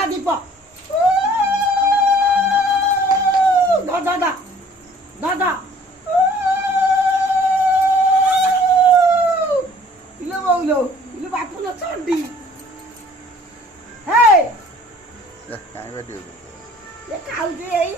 ধোয়া দিব দাদা দাদা ইলো বউলো ইলো বাপুলো চন্ডি হে আমি বাড়ি এ কালকে এই